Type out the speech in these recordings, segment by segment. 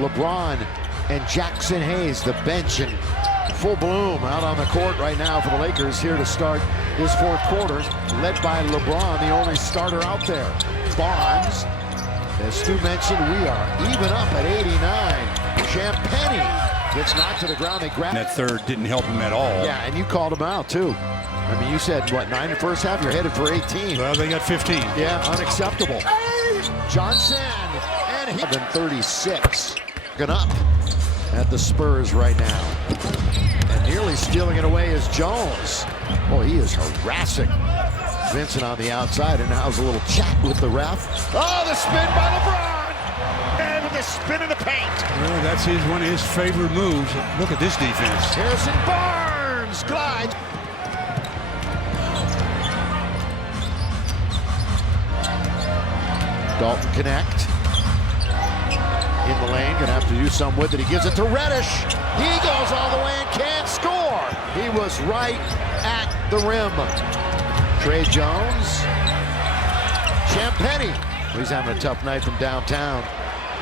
LeBron and Jackson Hayes, the bench in full bloom out on the court right now for the Lakers, here to start this fourth quarter, led by LeBron, the only starter out there. Barnes, as Stu mentioned, we are even up at 89. Champagnie gets knocked to the ground. They grab that third didn't help him at all. Yeah, and you called him out too. I mean, you said, what, 9 in the first half? You're headed for 18. Well, they got 15. Yeah, unacceptable. Johnson, and he than 36. Looking up at the Spurs right now. And nearly stealing it away is Jones. Boy, he is harassing Vincent on the outside, and now has a little chat with the ref. Oh, the spin by LeBron! And with the spin in the paint. Well, that's one of his favorite moves. Look at this defense. Harrison Barnes glides. Dalton connect. In the lane, gonna have to do something with it. He gives it to Reddish. He goes all the way and can't score. He was right at the rim. Trey Jones. Champagnie. He's having a tough night from downtown.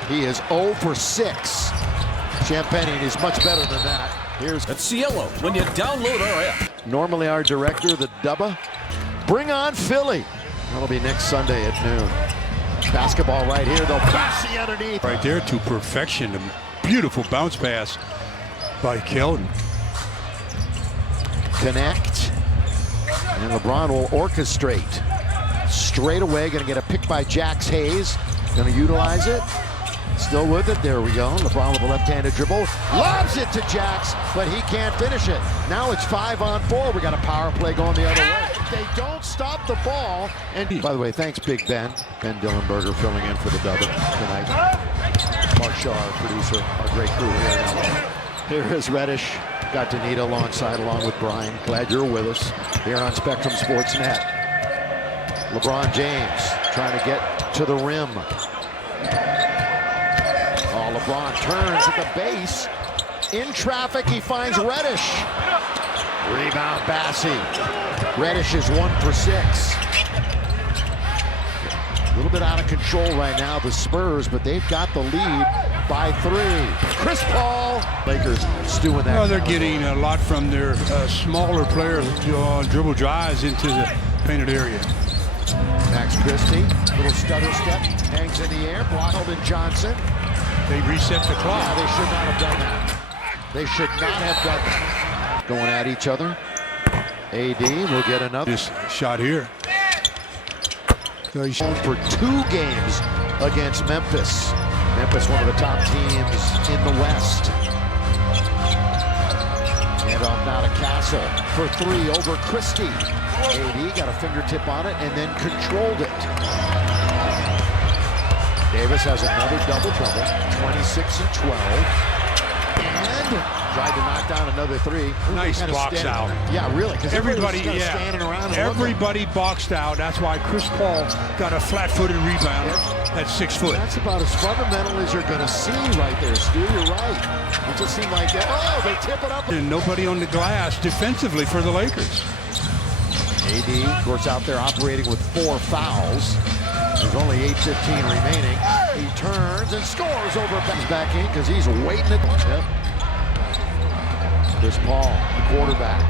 He is 0 for 6. Champagnie is much better than that. Here's Cielo when you download our app. Normally our director, the Dubba. Bring on Philly. That'll be next Sunday at noon. Basketball right here, though. Passy underneath. Right there to perfection. A beautiful bounce pass by Keldon. Connect. And LeBron will orchestrate. Straight away, going to get a pick by Jax Hayes. Going to utilize it. Still with it. There we go. LeBron with a left-handed dribble. Lobs it to Jax, but he can't finish it. Now it's 5-on-4. We got a power play going the other way. They don't stop the ball. And by the way, thanks, Big Ben. Ben Dillenberger filling in for the Dubba tonight. Mark Shaw, our producer, our great crew here in LA. Here is Reddish. Got Danita alongside, along with Brian. Glad you're with us here on Spectrum Sports Net. LeBron James trying to get to the rim. Oh, LeBron turns at the base. In traffic, he finds Reddish. Rebound, Bassey. Reddish is 1 for 6. A little bit out of control right now, the Spurs, but they've got the lead by 3. Chris Paul. Lakers stewing that. Well, they're getting a lot from their smaller players on dribble drives into the painted area. Max Christie, little stutter step, hangs in the air, blocked in Johnson. They reset the clock. Yeah, they should not have done that. They should not have done that. Going at each other. AD will get another. This shot here. For 2 games against Memphis. Memphis, one of the top teams in the West. And off now to Castle for 3 over Christie. AD got a fingertip on it and then controlled it. Davis has another double-double, 26 and 12. And tried to knock down another 3. Nice box out. Yeah, really, because everybody standing around. Everybody boxed out. That's why Chris Paul got a flat-footed rebound at 6 foot. That's about as fundamental as you're going to see right there, Stu. You're right. It just seemed like that. Oh, they tip it up. And nobody on the glass defensively for the Lakers. AD, of course, out there operating with 4 fouls. There's only 8:15 remaining. He turns and scores over back in because he's waiting at the tip. Chris Paul, the quarterback.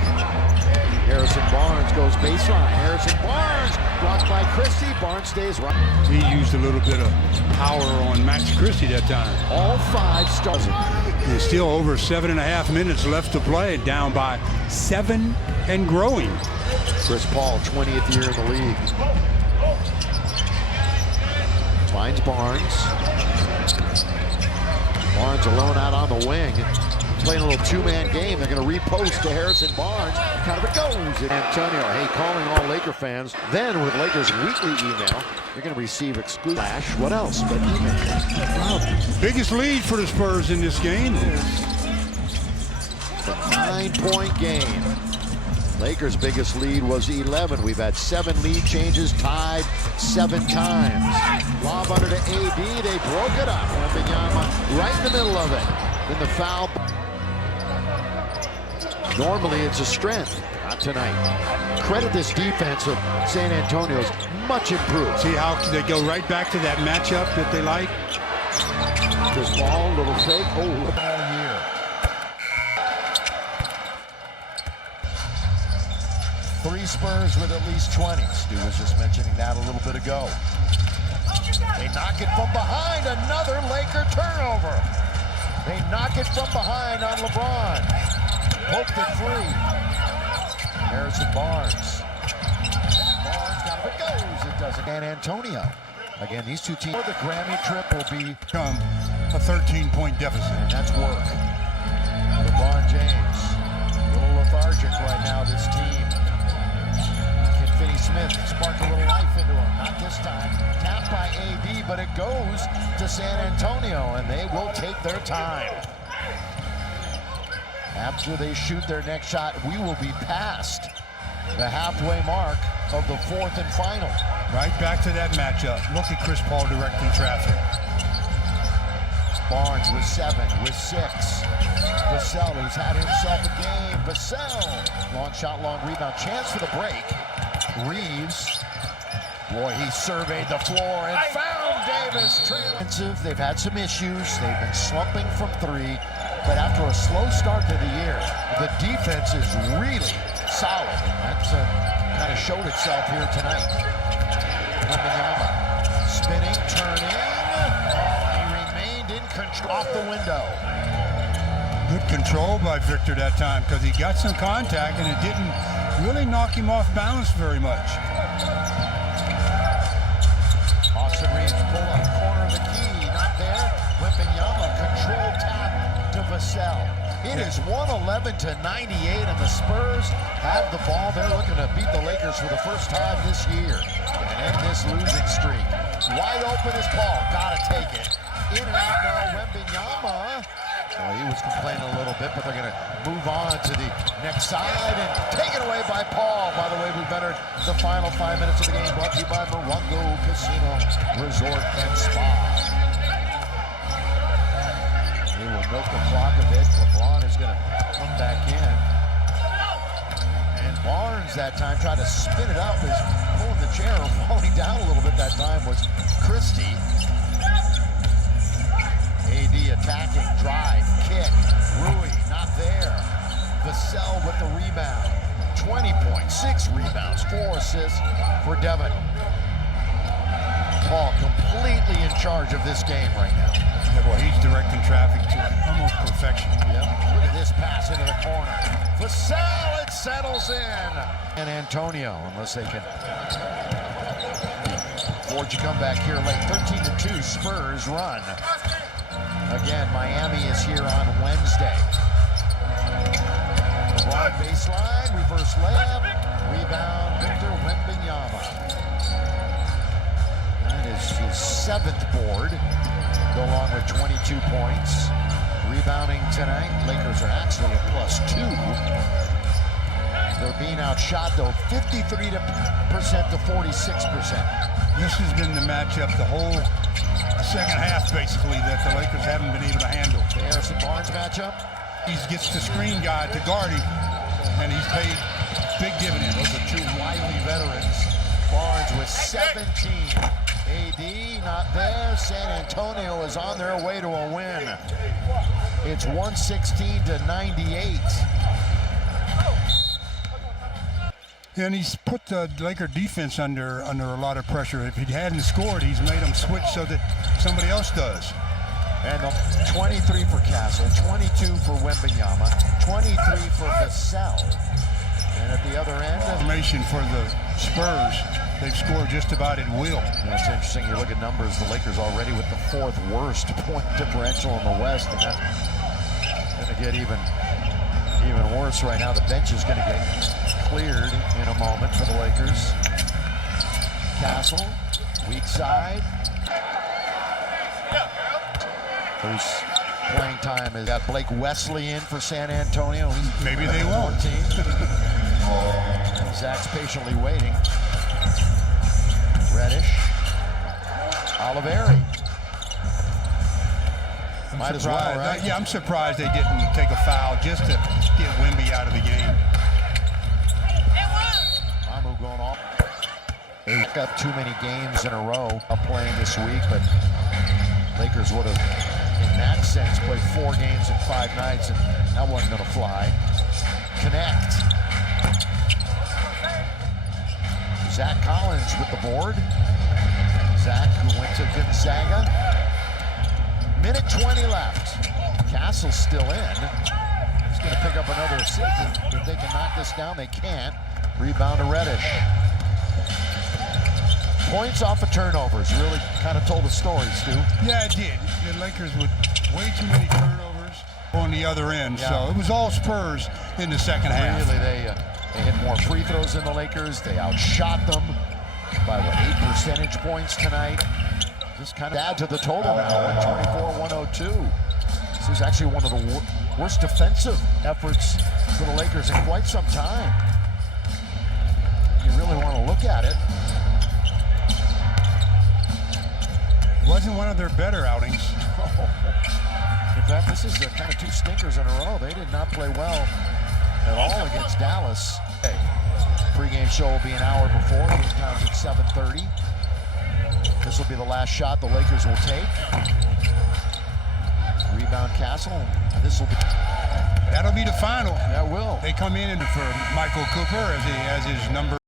Harrison Barnes goes baseline. Harrison Barnes blocked by Christie. Barnes stays right. He used a little bit of power on Max Christie that time. All 5 stars. There's still over 7.5 minutes left to play, down by 7 and growing. Chris Paul, 20th year in the league. Finds Barnes. Barnes alone out on the wing. Playing a little 2-man game. They're going to repost to Harrison Barnes. Kind of it goes. Antonio, hey, calling all Laker fans. Then with Lakers weekly email, they're going to receive exclusive. What else but email? Wow. Biggest lead for the Spurs in this game. It's a 9-point game. Lakers' biggest lead was 11. We've had 7 lead changes, tied 7 times. Lob under to AD. They broke it up. Wembanyama right in the middle of it. Then the foul. Normally it's a strength. Not tonight. Credit this defense of San Antonio's much improved. See how they go right back to that matchup that they like? This ball, little fake. Oh, look. All year. 3 Spurs with at least 20. Stu was just mentioning that a little bit ago. They knock it from behind. Another Laker turnover. They knock it from behind on LeBron. Poked it free. Harrison Barnes. Barnes got it. It goes. It doesn't. San Antonio. Again, these two teams. The Grammy trip will become A 13-point deficit. and that's work. LeBron James, a little lethargic right now, this team. Can Finney-Smith spark a little life into him? Not this time. Tapped by AD, but it goes to San Antonio, and they will take their time. After they shoot their next shot, we will be past the halfway mark of the 4th and final. Right back to that matchup. Look at Chris Paul directing traffic. Barnes with 7, with 6. Vassell, who's had himself a game. Vassell, long shot, long rebound. Chance for the break. Reeves, boy, he surveyed the floor and found Davis. They've had some issues. They've been slumping from 3. But after a slow start to the year, the defense is really solid. That's kind of showed itself here tonight. Wembanyama spinning, turning. He remained in control. Off the window. Good control by Victor that time because he got some contact and it didn't really knock him off balance very much. Austin Reeves pull up corner of the key. Not there. Wembanyama control tap to Vassell. It is 111-98, and the Spurs have the ball. They're looking to beat the Lakers for the first time this year and end this losing streak. Wide open is Paul. Gotta take it. In and out now, Wembanyama. Well, he was complaining a little bit, but they're going to move on to the next side and taken away by Paul. By the way, we've entered the final 5 minutes of the game, brought to you by Morongo Casino Resort and Spa. They will milk the clock a bit. LeBron is going to come back in. And Barnes that time tried to spin it up, is pulling the chair, falling down a little bit that time was Christie. AD attacking, drive, kick, Rui not there. Vassell with the rebound. 20 points, 6 rebounds, 4 assists for Devin. Paul completely in charge of this game right now. Yeah, boy, he's directing traffic to almost perfection. Yep. Look at this pass into the corner. Vassell, it settles in. And Antonio, unless they can forge a comeback here late. 13-2 Spurs run. Again, Miami is here on Wednesday. LeBron baseline, reverse layup, rebound, Victor Wembanyama. That is his 7th board, go along with 22 points. Rebounding tonight, Lakers are actually a +2. They're being outshot, though, 53% to 46%. This has been the matchup the whole second half, basically, that the Lakers haven't been able to handle. The Harrison Barnes matchup. He gets the screen guy to guard him, and he's paid big dividends. Those are 2 wily veterans. Barnes with 17. AD not there. San Antonio is on their way to a win. It's 116-98. And he's put the Laker defense under a lot of pressure. If he hadn't scored, he's made them switch so that somebody else does. And 23 for Castle, 22 for Wembanyama, 23 for Vassell. And at the other end, Formation for the Spurs, they've scored just about at will. it's interesting, you look at numbers, the Lakers already with the 4th worst point differential in the West, and that's going to get even worse right now. The bench is going to get cleared in a moment for the Lakers. Castle, weak side. Whose playing time is got Blake Wesley in for San Antonio. Maybe they won't. Zach's patiently waiting. Reddish. Oliveri. Might as well, right? Yeah, I'm surprised they didn't take a foul just to get Wemby out of the game. Mamu going off. They picked up too many games in a row playing this week, but Lakers would have, in that sense, played 4 games in 5 nights, and that wasn't going to fly. Connect. Zach Collins with the board. Zach, who went to Gonzaga. Minute 20 left. Castle's still in. He's going to pick up another assist. If they can knock this down, they can't. Rebound to Reddish. Points off of turnovers. Really kind of told the story, Stu. Yeah, it did. The Lakers with way too many turnovers on the other end. Yeah. So it was all Spurs in the second half. Really, they hit more free throws than the Lakers. They outshot them by, what, 8 percentage points tonight. Just kind of add to the total now, 124-102. This is actually one of the worst defensive efforts for the Lakers in quite some time. You really want to look at it. Wasn't one of their better outings. In fact, this is kind of 2 stinkers in a row. They did not play well at all against Dallas. Hey, pregame show will be an hour before. Game time's at 7:30. This will be the last shot the Lakers will take. Rebound Castle. This will be. That'll be the final. That will. They come in for Michael Cooper as his number